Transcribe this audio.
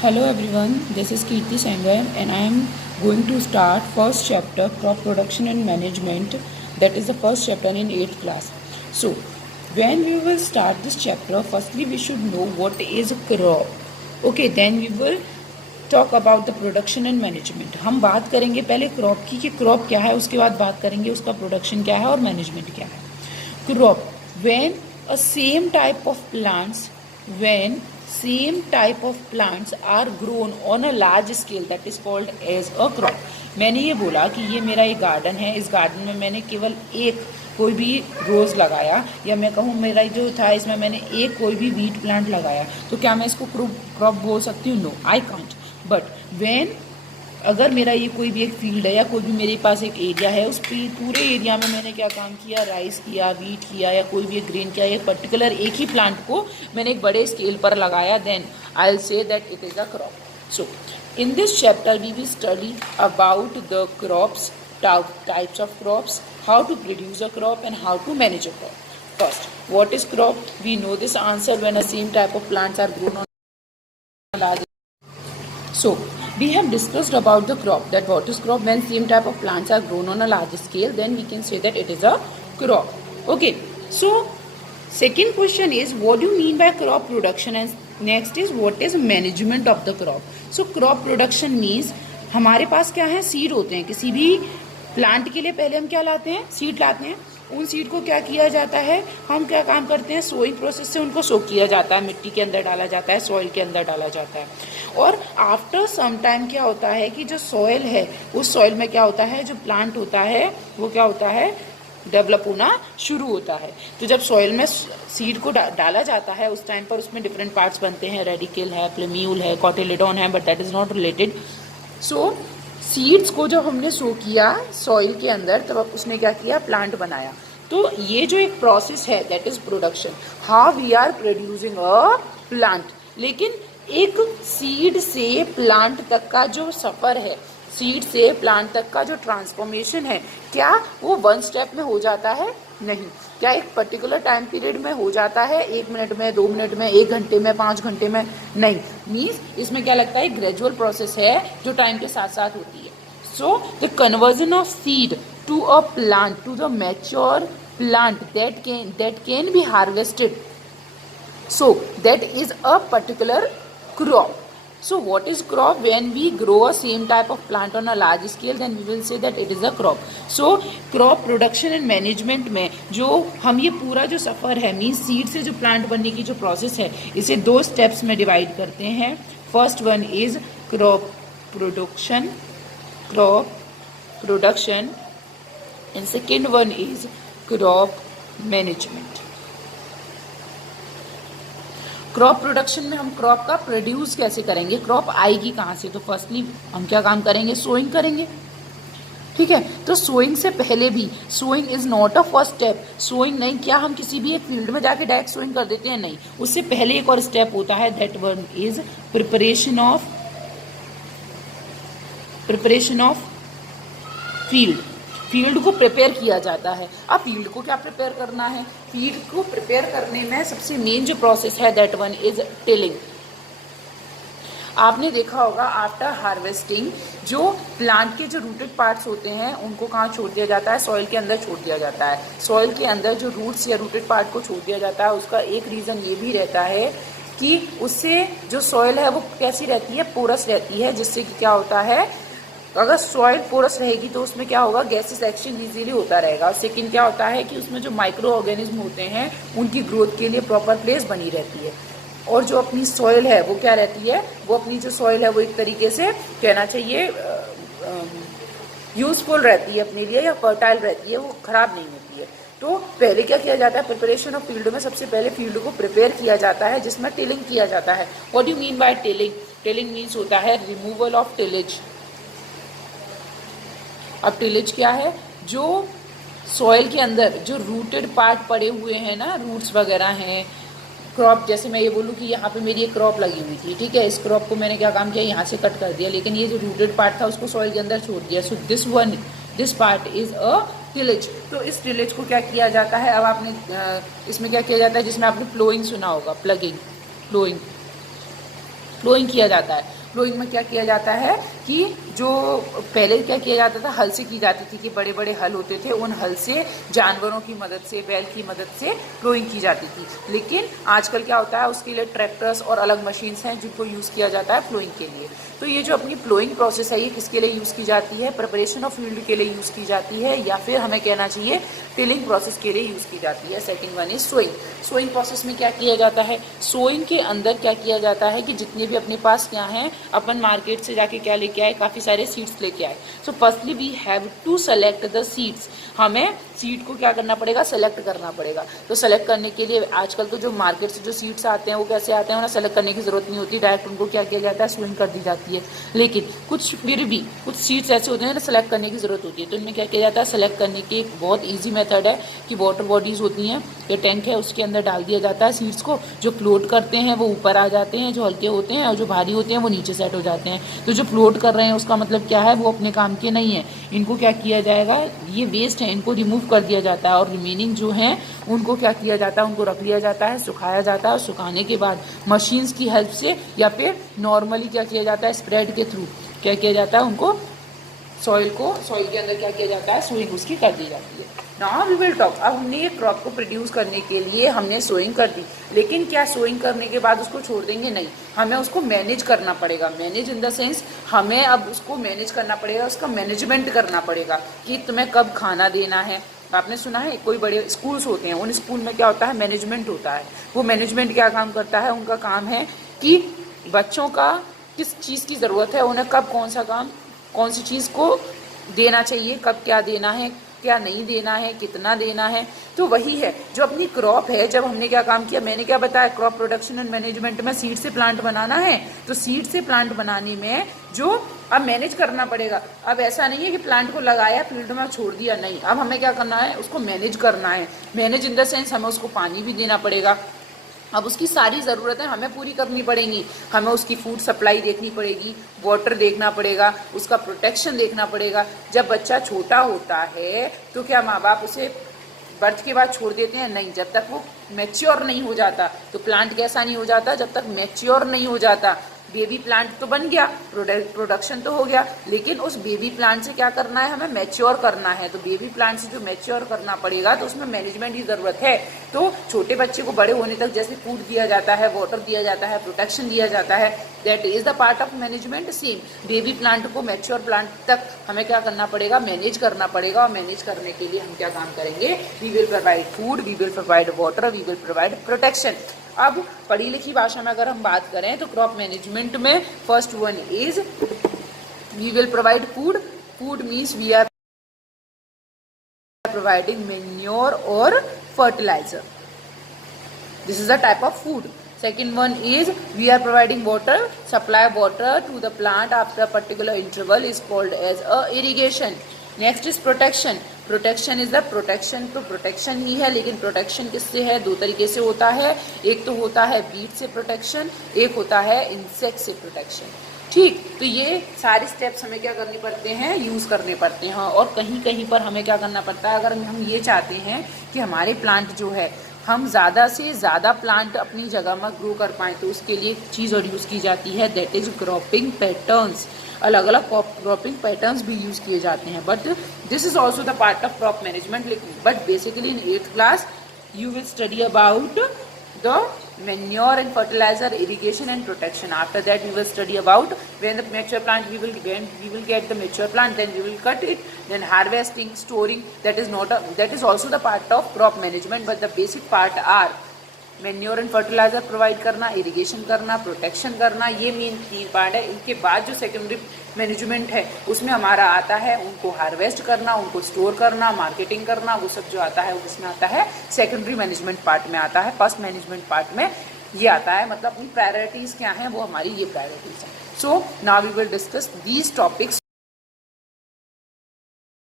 Hello everyone, this is Kirti Sanger and I am going to start first chapter crop production and management, that is the first chapter in 8th class. So when we will start this chapter, firstly we should know what is a crop. Okay, then we will talk about the production and management. हम बात करेंगे पहले crop की कि crop क्या है, उसके बाद बात करेंगे उसका प्रोडक्शन क्या है और मैनेजमेंट क्या है. Crop, when a same type of plants, when same type of plants are grown on a large scale, that is called as a crop. मैंने ये बोला कि ये मेरा एक गार्डन है, इस गार्डन में मैंने केवल एक कोई भी रोज़ लगाया, या मैं कहूँ मेरा जो था इसमें मैंने एक कोई भी वीट प्लांट लगाया, तो क्या मैं इसको क्रॉप बोल सकती हूँ? No, I can't. But when अगर मेरा ये कोई भी एक फील्ड है या कोई भी मेरे पास एक एरिया है, उस पूरे एरिया में मैंने क्या काम किया, राइस किया, वीट किया या कोई भी एक ग्रेन किया, एक पर्टिकुलर एक ही प्लांट को मैंने एक बड़े स्केल पर लगाया, then I will say that it is a crop. So in this chapter we will study about the crops, types of crops, how to produce a crop and how to manage a crop. First, what is crop? We know this answer when a same type of plants are grown on a large. So we have discussed about the crop, that what is crop. When same type of plants are grown on a large scale, then we can say that it is a crop. Okay, so second question is, what do you mean by crop production, and next is what is management of the crop. So crop production means हमारे पास क्या है, seed होते हैं. किसी भी plant के लिए पहले हम क्या लाते हैं, सीड लाते हैं. उन सीड को क्या किया जाता है, हम क्या काम करते हैं, सोइंग प्रोसेस से उनको सो किया जाता है, मिट्टी के अंदर डाला जाता है, सॉइल के अंदर डाला जाता है. और आफ्टर सम टाइम क्या होता है कि जो सॉइल है, उस सॉइल में क्या होता है, जो प्लांट होता है वो क्या होता है, डेवलप होना शुरू होता है. तो जब सॉइल में सीड को डाला जाता है उस टाइम पर उसमें डिफरेंट पार्ट्स बनते हैं, रेडिकल है, प्लेम्यूल है, कॉटिलेडॉन है, but that is not related. So seeds को जब हमने सो किया सॉइल के अंदर, तब उसने क्या किया, प्लांट बनाया. तो ये जो एक प्रोसेस है that is production, how we are producing a plant. लेकिन एक सीड से प्लांट तक का जो सफ़र है, सीड से प्लांट तक का जो ट्रांसफॉर्मेशन है, क्या वो वन स्टेप में हो जाता है? नहीं. क्या एक पर्टिकुलर टाइम पीरियड में हो जाता है, 1 मिनट में, 2 मिनट में, 1 घंटे में, 5 घंटे में? नहीं. मीन्स इसमें क्या लगता है, ग्रेजुअल प्रोसेस है जो टाइम के साथ साथ होती है. So the conversion of seed to a plant, to the mature plant that can be harvested, so that is a particular crop. So what is crop? When we grow a same type of plant on a large scale, then we will say that it is a crop. So crop production and management में जो हम ये पूरा जो सफ़र है, means seed से जो plant बनने की जो प्रोसेस है, इसे 2 स्टेप्स में डिवाइड करते हैं. First one is crop production and second one is crop management. Crop production में हम क्रॉप का प्रोड्यूस कैसे करेंगे, क्रॉप आएगी कहाँ से. तो फर्स्टली हम क्या काम करेंगे, सोइंग करेंगे. ठीक है, तो सोइंग से पहले भी, sowing is not a first step. Sowing नहीं, क्या हम किसी भी एक फील्ड में जाके डायरेक्ट सोइंग कर देते हैं? नहीं. उससे पहले एक और स्टेप होता है, that one is preparation of field. Field को प्रिपेयर किया जाता है. अब फील्ड को क्या प्रिपेयर करना है, फील्ड को प्रिपेयर करने में सबसे मेन जो प्रोसेस है, दैट वन इज टिलिंग. आपने देखा होगा आफ्टर हार्वेस्टिंग जो प्लांट के जो रूटेड पार्ट्स होते हैं उनको कहाँ छोड़ दिया जाता है, सॉइल के अंदर छोड़ दिया जाता है. सॉइल के अंदर जो रूट्स या रूटेड पार्ट को छोड़ दिया जाता है, उसका एक रीज़न ये भी रहता है कि उससे जो सॉइल है वो कैसी रहती है, पोरस रहती है, जिससे कि क्या होता है, अगर सॉइल पोरस रहेगी तो उसमें क्या होगा, गैसेस एक्सचेंज इजीली होता रहेगा. सेकंड क्या होता है कि उसमें जो माइक्रो ऑर्गेनिज्म होते हैं उनकी ग्रोथ के लिए प्रॉपर प्लेस बनी रहती है. और जो अपनी सॉइल है वो क्या रहती है, वो अपनी जो सॉइल है वो एक तरीके से कहना चाहिए यूजफुल रहती है अपने लिए, या फर्टाइल रहती है, वो ख़राब नहीं होती है. तो पहले क्या किया जाता है, प्रिपरेशन ऑफ फील्ड में सबसे पहले फील्ड को प्रिपेयर किया जाता है, जिसमें टिलिंग किया जाता है. What you mean by tilling? Tilling means होता है रिमूवल ऑफ टिलेज. अब टिलेज क्या है, जो सॉइल के अंदर जो रूटेड पार्ट पड़े हुए हैं ना, रूट्स वगैरह हैं, क्रॉप, जैसे मैं ये बोलूँ कि यहाँ पे मेरी एक क्रॉप लगी हुई थी, ठीक है, इस क्रॉप को मैंने क्या काम किया, यहाँ से कट कर दिया, लेकिन ये जो रूटेड पार्ट था उसको सॉइल के अंदर छोड़ दिया. So this part is a tillage. तो इस टिलेज को क्या किया जाता है, अब आपने इसमें क्या किया जाता है, जिसमें आपने प्लोइंग सुना होगा, प्लगिंग, प्लोइंग. प्लोइंग किया जाता है। प्लोइंग में क्या किया जाता है कि जो पहले क्या किया जाता था, हल से की जाती थी कि बड़े बड़े हल होते थे, उन हल से जानवरों की मदद से, बैल की मदद से प्लोइंग की जाती थी। लेकिन आजकल क्या होता है, उसके लिए ट्रैक्टर्स और अलग मशीन्स हैं जिनको यूज़ किया जाता है प्लोइंग के लिए। तो ये जो अपनी प्लोइंग प्रोसेस है ये किसके लिए यूज़ की जाती है, प्रिपरेशन ऑफ फील्ड के लिए यूज़ की जाती है, या फिर हमें कहना चाहिए टिलिंग प्रोसेस के लिए यूज़ की जाती है। Second one is sowing. Sowing process में क्या किया जाता है, सोइंग के अंदर क्या किया जाता है कि जितने भी अपने पास क्या हैं, अपन मार्केट से जाके क्या लेके आए, काफ़ी सारे सीड्स लेके आए। So firstly we have to select the seeds. हमें सीड को क्या करना पड़ेगा, सेलेक्ट करना पड़ेगा। तो सेलेक्ट करने के लिए आजकल तो जो मार्केट से जो सीड्स आते हैं वो कैसे आते हैं, उन्हें सेलेक्ट करने की जरूरत नहीं होती, डायरेक्ट उनको क्या किया जाता है, सोइंग कर दी जाती है। लेकिन कुछ फिर भी कुछ सीड्स ऐसे होते हैं ना, सेलेक्ट करने की जरूरत होती है। तो इनमें क्या किया जाता है, सेलेक्ट करने की एक बहुत ईजी मेथड है कि वाटर बॉडीज होती हैं या टैंक है, उसके अंदर डाल दिया जाता है सीड्स को। जो फ्लोट करते हैं वो ऊपर आ जाते हैं, जो हल्के होते हैं, और जो भारी होते हैं वो नीचे सेट हो जाते हैं। तो जो फ्लोट कर रहे हैं उसका मतलब क्या है, वो अपने काम के नहीं है। इनको क्या किया जाएगा, ये वेस्ट है, इनको रिमूव कर दिया जाता है, और रिमेनिंग जो हैं उनको क्या किया जाता है, उनको रख लिया जाता है, सुखाया जाता है, और सुखाने के बाद मशीन्स की हेल्प से या फिर नॉर्मली क्या किया जाता है, स्प्रेड के थ्रू क्या किया जाता है, उनको सॉइल के अंदर क्या किया जाता है, सोइंग उसकी कर दी जाती है। Now we will talk. अब हमने ये क्रॉप को प्रोड्यूस करने के लिए हमने सोइंग कर दी, लेकिन क्या सोइंग करने के बाद उसको छोड़ देंगे, नहीं, हमें उसको मैनेज करना पड़ेगा। मैनेज इन द सेंस हमें अब उसको मैनेज करना पड़ेगा, उसका मैनेजमेंट करना पड़ेगा कि तुम्हें कब खाना देना है। आपने सुना है कोई बड़े स्कूल्स होते हैं, उन स्कूल में क्या होता है, मैनेजमेंट होता है। वो मैनेजमेंट क्या काम करता है, उनका काम है कि बच्चों का किस चीज़ की ज़रूरत है, उन्हें कब कौन सा काम, कौन सी चीज़ को देना चाहिए, कब क्या देना है, क्या नहीं देना है, कितना देना है। तो वही है जो अपनी क्रॉप है। जब हमने क्या काम किया, मैंने क्या बताया, क्रॉप प्रोडक्शन एंड मैनेजमेंट में सीड से प्लांट बनाना है। तो सीड से प्लांट बनाने में जो अब मैनेज करना पड़ेगा। अब ऐसा नहीं है कि प्लांट को लगाया फील्ड में छोड़ दिया, नहीं, अब हमें क्या करना है, उसको मैनेज करना है। मैनेज इन द सेंस हमें उसको पानी भी देना पड़ेगा। अब उसकी सारी ज़रूरतें हमें पूरी करनी पड़ेंगी। हमें उसकी फूड सप्लाई देखनी पड़ेगी, वाटर देखना पड़ेगा, उसका प्रोटेक्शन देखना पड़ेगा। जब बच्चा छोटा होता है तो क्या माँ बाप उसे बर्थ के बाद छोड़ देते हैं, नहीं, जब तक वो मैच्योर नहीं हो जाता। तो प्लांट कैसा नहीं हो जाता, जब तक मैच्योर नहीं हो जाता। बेबी प्लांट तो बन गया, प्रोडक्शन तो हो गया, लेकिन उस बेबी प्लांट से क्या करना है, हमें मैच्योर करना है। तो बेबी प्लांट से जो मैच्योर करना पड़ेगा तो उसमें मैनेजमेंट की ज़रूरत है। तो छोटे बच्चे को बड़े होने तक जैसे फूड दिया जाता है, वाटर दिया जाता है, प्रोटेक्शन दिया जाता है, that is the part of management. Same baby plant को मैच्योर प्लांट तक हमें क्या करना पड़ेगा, मैनेज करना पड़ेगा। और मैनेज करने के लिए हम क्या काम करेंगे, we will provide food, we will provide water, we will provide protection. अब पढ़ी लिखी भाषा में अगर हम बात करें तो क्रॉप मैनेजमेंट में first one is we will provide food. Food means we are providing manure और fertiliser, this is a type of food. Second one is we are providing water. Supply water to the plant after a particular interval is called as a irrigation. Next is protection. Protection is the protection, तो protection ही है, लेकिन protection किससे है, दो तरीके से होता है। एक तो होता है weed से protection, एक होता है insect से protection। ठीक, तो ये सारे स्टेप्स हमें क्या करने पड़ते हैं, यूज़ करने पड़ते हैं। और कहीं कहीं पर हमें क्या करना पड़ता है, अगर हम ये चाहते हैं कि हमारे प्लांट जो है हम ज़्यादा से ज़्यादा प्लांट अपनी जगह में ग्रो कर पाएँ, तो उसके लिए एक चीज़ और यूज़ की जाती है, दैट इज़ क्रॉपिंग पैटर्न्स। अलग अलग क्रॉपिंग पैटर्न्स भी यूज़ किए जाते हैं, but this is also the part of crop management. But basically in 8th class you will study about the manure and fertilizer, irrigation and protection. After that we will study about when the mature plant we will get the mature plant, then we will cut it, then harvesting, storing. That is also the part of crop management, but the basic part are manure and fertiliser provide करना, irrigation करना, protection करना, ये main 3 part है। इनके बाद जो secondary management है उसमें हमारा आता है उनको हार्वेस्ट करना, उनको स्टोर करना, मार्केटिंग करना, वो सब जो आता है वो किसमें आता है, सेकेंडरी मैनेजमेंट पार्ट में आता है। फर्स्ट मैनेजमेंट पार्ट में ये आता है, मतलब अपनी प्रायोरिटीज़ क्या हैं, वो हमारी ये प्रायोरिटीज़ हैं। So now we will discuss these topics.